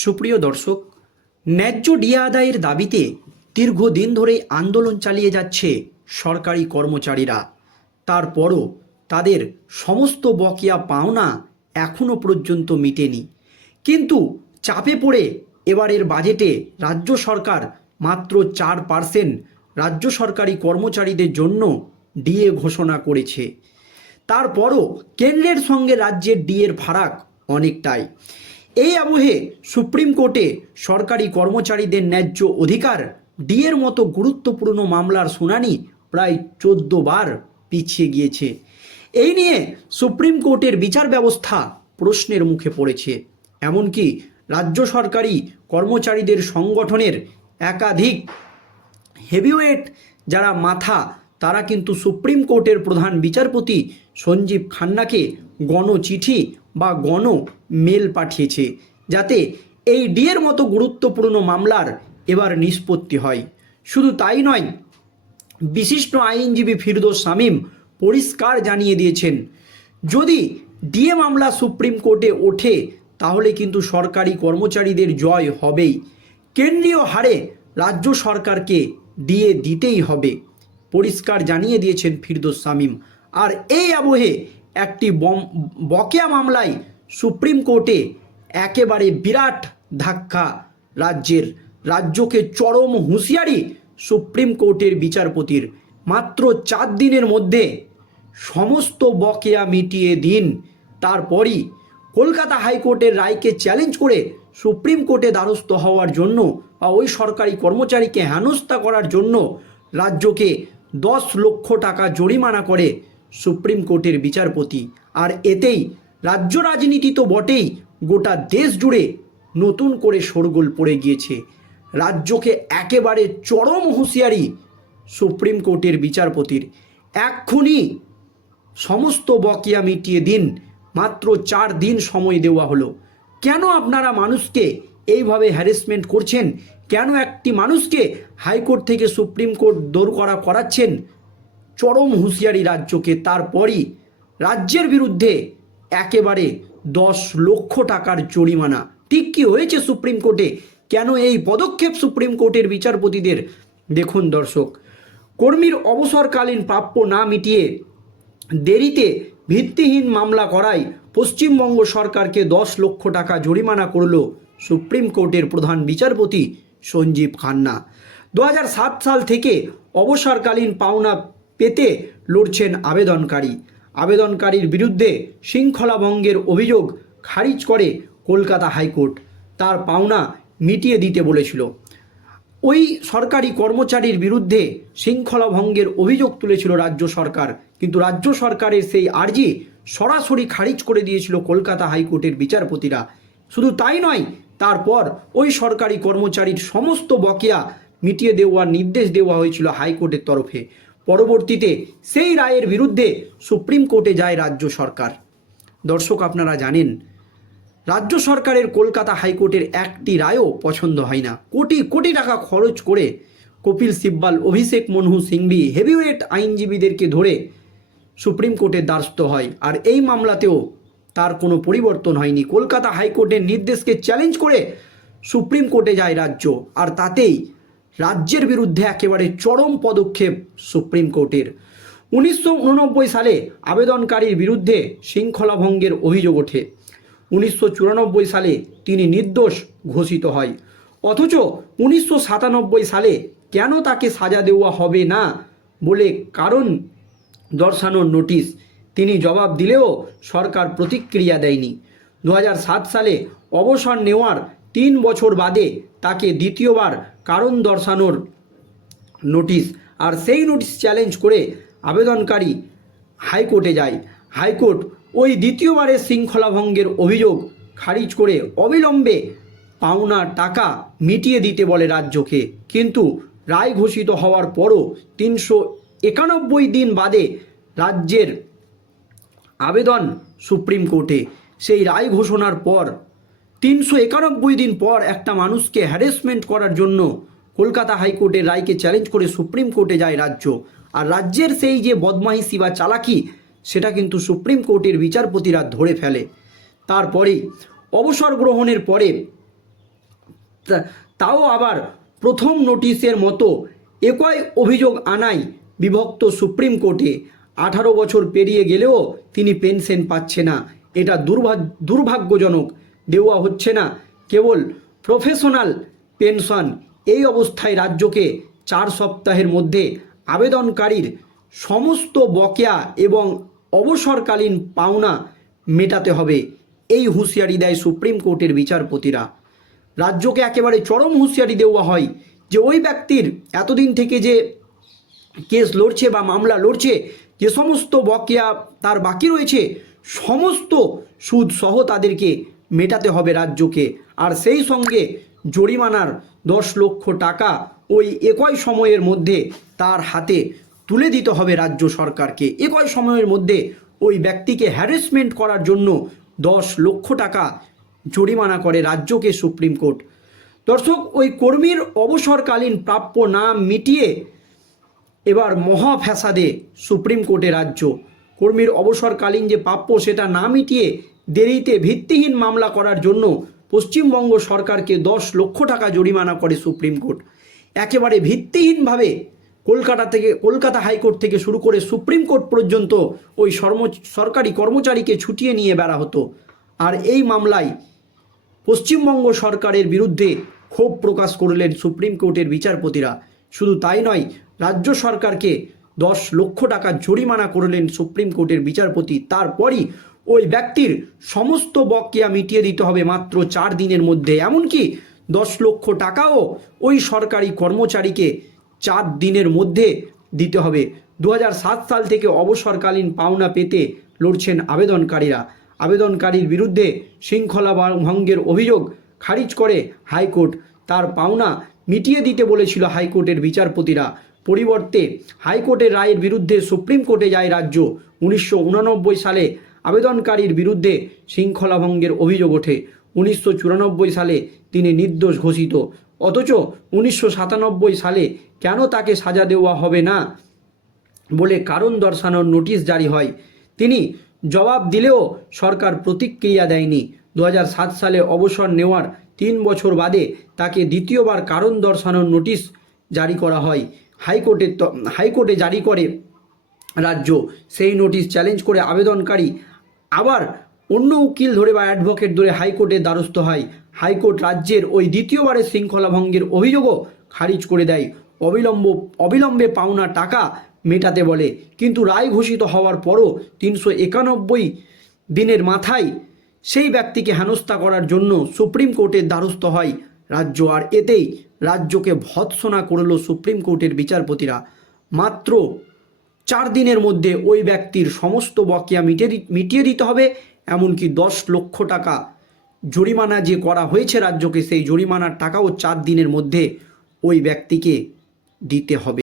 সুপ্রিয় দর্শক, ন্যায্য ডিএ আদায়ের দাবিতে দীর্ঘদিন ধরে আন্দোলন চালিয়ে যাচ্ছে সরকারি কর্মচারীরা। তারপরও তাদের সমস্ত বকেয়া পাওনা এখনও পর্যন্ত মিটেনি। কিন্তু চাপে পড়ে এবারের বাজেটে রাজ্য সরকার মাত্র চার পার্সেন্ট রাজ্য সরকারি কর্মচারীদের জন্য ডিএ ঘোষণা করেছে। তারপরও কেন্দ্রের সঙ্গে রাজ্যের ডিএর ফারাক অনেকটাই। এই আবহে সুপ্রিম কোর্টে সরকারি কর্মচারীদের ন্যায্য অধিকার, ডিএর মতো গুরুত্বপূর্ণ মামলার শুনানি প্রায় চোদ্দ বার পিছিয়ে গিয়েছে। এই নিয়ে সুপ্রিম কোর্টের বিচার ব্যবস্থা প্রশ্নের মুখে পড়েছে। এমনকি রাজ্য সরকারি কর্মচারীদের সংগঠনের একাধিক হেভিওয়েট যারা মাথা, তারা কিন্তু সুপ্রিম কোর্টের প্রধান বিচারপতি সঞ্জীব খান্নাকে গণচিঠি বা গণ মেল পাঠিয়েছে, যাতে এই ডিএর মতো গুরুত্বপূর্ণ মামলার এবার নিষ্পত্তি হয়। শুধু তাই নয়, বিশিষ্ট আইনজীবী ফিরদোস শামীম পরিষ্কার জানিয়ে দিয়েছেন, যদি ডিএ মামলা সুপ্রিম কোর্টে ওঠে, তাহলে কিন্তু সরকারি কর্মচারীদের জয় হবেই। কেন্দ্রীয় হারে রাজ্য সরকারকে ডিএ দিতেই হবে, পরিষ্কার জানিয়ে দিয়েছেন ফিরদোস শামীম। আর এই আবহে একটি বকেয়া মামলায় সুপ্রিম কোর্টে একেবারে বিরাট ধাক্কা রাজ্যের, রাজ্যকে চরম হুঁশিয়ারি সুপ্রিম কোর্টের বিচারপতির। মাত্র চার দিনের মধ্যে সমস্ত বকেয়া মিটিয়ে দিন। তারপরই কলকাতা হাইকোর্টের রায়কে চ্যালেঞ্জ করে সুপ্রিম কোর্টে দ্বারস্থ হওয়ার জন্য বা ওই সরকারি কর্মচারীকে হেনস্থা করার জন্য রাজ্যকে দশ লক্ষ টাকা জরিমানা করে সুপ্রিম কোর্টের বিচারপতি। আর এতেই রাজ্য রাজনীতি তো বটেই, গোটা দেশ জুড়ে নতুন করে শোরগোল পড়ে গিয়েছে। রাজ্যকে একেবারে চরম হুঁশিয়ারি সুপ্রিম কোর্টের বিচারপতির। এক্ষুনি সমস্ত বকেয়া মিটিয়ে দিন, মাত্র চার দিন সময় দেওয়া হলো। কেন আপনারা মানুষকে এইভাবে হ্যারাসমেন্ট করছেন? কেন একটি মানুষকে হাইকোর্ট থেকে সুপ্রিম কোর্ট দৌড় করা করাচ্ছেন? চরম হুঁশিয়ারি রাজ্যকে, তারপরই রাজ্যের বিরুদ্ধে একেবারে দশ লক্ষ টাকার জরিমানা। ঠিক কি হয়েছে সুপ্রিম কোর্টে? কেন এই পদক্ষেপ সুপ্রিম কোর্টের বিচারপতিদের? দেখুন দর্শক, কর্মীর অবসরকালীন প্রাপ্য না মিটিয়ে দেরিতে ভিত্তিহীন মামলা করায় পশ্চিমবঙ্গ সরকারকে দশ লক্ষ টাকা জরিমানা করল সুপ্রিম কোর্টের প্রধান বিচারপতি সঞ্জীব খান্না। দু হাজার সাত সাল থেকে অবসরকালীন পাওনা পেতে লড়ছেন আবেদনকারী। আবেদনকারীর বিরুদ্ধে শৃঙ্খলা ভঙ্গের অভিযোগ খারিজ করে কলকাতা হাইকোর্ট। তার পাওনা মিটিয়ে দিতে বলেছিল। ওই সরকারি কর্মচারীর বিরুদ্ধে শৃঙ্খলা ভঙ্গের অভিযোগ তুলেছিল রাজ্য সরকার। কিন্তু রাজ্য সরকারের সেই আর্জি সরাসরি খারিজ করে দিয়েছিল কলকাতা হাইকোর্টের বিচারপতিরা। শুধু তাই নয়, তারপর ওই সরকারি কর্মচারীর সমস্ত বকেয়া মিটিয়ে দেওয়ার নির্দেশ দেওয়া হয়েছিল হাইকোর্টের তরফে। পরবর্তীতে সেই রায়ের বিরুদ্ধে সুপ্রিম কোর্টে যায় রাজ্য সরকার। দর্শক, আপনারা জানেন, রাজ্য সরকারের কলকাতা হাইকোর্টের একটি রায়ও পছন্দ হয় না। কোটি কোটি টাকা খরচ করে কপিল সিব্বাল, অভিষেক মনহু সিংভি, হেভিওয়েট আইনজীবীদেরকে ধরে সুপ্রিম কোর্টের দ্বারস্থ হয়। আর এই মামলাতেও তার কোনো পরিবর্তন হয়নি। কলকাতা হাইকোর্টের নির্দেশকে চ্যালেঞ্জ করে সুপ্রিম কোর্টে যায় রাজ্য। আর তাতেই রাজ্যের বিরুদ্ধে একেবারে চরম পদক্ষেপ সুপ্রিম কোর্টের। উনিশশো উননব্বই সালে আবেদনকারীর বিরুদ্ধে শৃঙ্খলা ভঙ্গের অভিযোগ ওঠে। উনিশশো চুরানব্বই সালে তিনি নির্দোষ ঘোষিত হয়। অথচ উনিশশো সাতানব্বই সালে কেন তাকে সাজা দেওয়া হবে না বলে কারণ দর্শানোর নোটিশ তিনি জবাব দিলেও সরকার প্রতিক্রিয়া দেয়নি। দু হাজার সাত সালে অবসর নেওয়ার তিন বছর বাদে তাকে দ্বিতীয়বার কারণ দর্শানোর নোটিশ। আর সেই নোটিশ চ্যালেঞ্জ করে আবেদনকারী হাইকোর্টে যায়। হাইকোর্ট ওই দ্বিতীয়বারের শৃঙ্খলা ভঙ্গের অভিযোগ খারিজ করে অবিলম্বে পাওনা টাকা মিটিয়ে দিতে বলে রাজ্যকে। কিন্তু রায় ঘোষিত হওয়ার পরও তিনশো একানব্বই দিন বাদে রাজ্যের আবেদন সুপ্রিম কোর্টে। সেই রায় ঘোষণার পর তিনশো একানব্বই দিন পর একটা মানুষকে হ্যারেসমেন্ট করার জন্য কলকাতা হাইকোর্টের রায়কে চ্যালেঞ্জ করে সুপ্রিম কোর্টে যায় রাজ্য। আর রাজ্যের সেই যে বদমাইশি বা চালাকি, সেটা কিন্তু সুপ্রিম কোর্টের বিচারপতিরা ধরে ফেলে। তারপরেই অবসর গ্রহণের পরে তাও আবার প্রথম নোটিশের মতো একই অভিযোগ আনাই বিভক্ত সুপ্রিম কোর্টে। আঠারো বছর পেরিয়ে গেলেও তিনি পেনশন পাচ্ছে না। এটা দুর্ভাগ্য দুর্ভাগ্যজনক। দেওয়া হচ্ছে না। কেবল প্রফেশনাল পেনশন এই অবস্থায় রাজ্যকে চার সপ্তাহের মধ্যে আবেদনকারীর সমস্ত বকেয়া এবং অবসরকালীন পাওনা মেটাতে হবে। এই হুঁশিয়ারি দেয় সুপ্রিম কোর্টের বিচারপতিরা। রাজ্যকে একেবারে চরম হুঁশিয়ারি দেওয়া হয় যে ওই ব্যক্তির এতদিন থেকে যে কেস লড়ছে বা মামলা লড়ছে, যে সমস্ত বকেয়া তার বাকি রয়েছে, সমস্ত সুদ সহ তাদেরকে মেটাতে হবে রাজ্যকে। আর সেই সঙ্গে জরিমানার দশ লক্ষ টাকা ওই একই সময়ের মধ্যে তার হাতে তুলে দিতে হবে রাজ্য সরকারকে। একই সময়ের মধ্যে ওই ব্যক্তিকে হ্যারাসমেন্ট করার জন্য দশ লক্ষ টাকা জরিমানা করে রাজ্যকে সুপ্রিম কোর্ট। দর্শক, ওই কর্মীর অবসরকালীন প্রাপ্য না মিটিয়ে এবার মহা ফ্যাসাদে সুপ্রিম কোর্টে রাজ্য। কর্মীর অবসরকালীন যে প্রাপ্য, সেটা না মিটিয়ে দেরিতে ভিত্তিহীন মামলা করার জন্য পশ্চিমবঙ্গ সরকারকে দশ লক্ষ টাকা জরিমানা করে সুপ্রিম কোর্ট। একেবারে ভিত্তিহীনভাবে কলকাতা থেকে, কলকাতা হাইকোর্ট থেকে শুরু করে সুপ্রিম কোর্ট পর্যন্ত ওই সর্ম, সরকারি কর্মচারীকে ছুটিয়ে নিয়ে বেড়া হতো। আর এই মামলায় পশ্চিমবঙ্গ সরকারের বিরুদ্ধে ক্ষোভ প্রকাশ করলেন সুপ্রিম কোর্টের বিচারপতিরা। শুধু তাই নয়, রাজ্য সরকারকে দশ লক্ষ টাকা জরিমানা করলেন সুপ্রিম কোর্টের বিচারপতি। তারপরই ওই ব্যক্তির সমস্ত বকেয়া মিটিয়ে দিতে হবে মাত্র চার দিনের মধ্যে। এমনকি দশ লক্ষ টাকাও ওই সরকারি কর্মচারীকে চার দিনের মধ্যে দিতে হবে। দু হাজার সাত সাল থেকে অবসরকালীন পাওনা পেতে লড়ছেন আবেদনকারীরা। আবেদনকারীর বিরুদ্ধে শৃঙ্খলা ভঙ্গের অভিযোগ খারিজ করে হাইকোর্ট। তার পাওনা মিটিয়ে দিতে বলেছিল হাইকোর্টের বিচারপতিরা। পরিবর্তে হাইকোর্টের রায়ের বিরুদ্ধে সুপ্রিম কোর্টে যায় রাজ্য। উনিশশো উননব্বই সালে আবেদনকারীর বিরুদ্ধে শৃঙ্খলা ভঙ্গের অভিযোগ ওঠে। উনিশশো চুরানব্বই সালে তিনি নির্দোষ ঘোষিত। অথচ উনিশশো সাতানব্বই সালে কেন তাকে সাজা দেওয়া হবে না বলে কারণ দর্শানোর নোটিশ জারি হয়। তিনি জবাব দিলেও সরকার প্রতিক্রিয়া দেয়নি। দু হাজার সাত সালে অবসর নেওয়ার তিন বছর বাদে তাকে দ্বিতীয়বার কারণ দর্শানোর নোটিশ জারি করা হয়। হাইকোর্টের হাইকোর্টে জারি করে রাজ্য। সেই নোটিশ চ্যালেঞ্জ করে আবেদনকারী আবার অন্য উকিল ধরে বা অ্যাডভোকেট ধরে হাইকোর্টের দ্বারস্থ হয়। হাইকোর্ট রাজ্যের ওই দ্বিতীয়বারের শৃঙ্খলা ভঙ্গের অভিযোগও খারিজ করে দেয়। অবিলম্ব, অবিলম্বে পাওনা টাকা মেটাতে বলে। কিন্তু রায় ঘোষিত হওয়ার পরও তিনশো একানব্বই দিনের মাথায় সেই ব্যক্তিকে হেনস্থা করার জন্য সুপ্রিম কোর্টের দ্বারস্থ হয় রাজ্য। আর এতেই রাজ্যকে ভৎসনা করল সুপ্রিম কোর্টের বিচারপতিরা। মাত্র চার দিনের মধ্যে ওই ব্যক্তির সমস্ত বকেয়া মিটিয়ে মিটিয়ে দিতে হবে, এমনকি দশ লক্ষ টাকা জরিমানা যে করা হয়েছে রাজ্যকে, সেই জরিমানার টাকাও চার দিনের মধ্যে ওই ব্যক্তিকে দিতে হবে।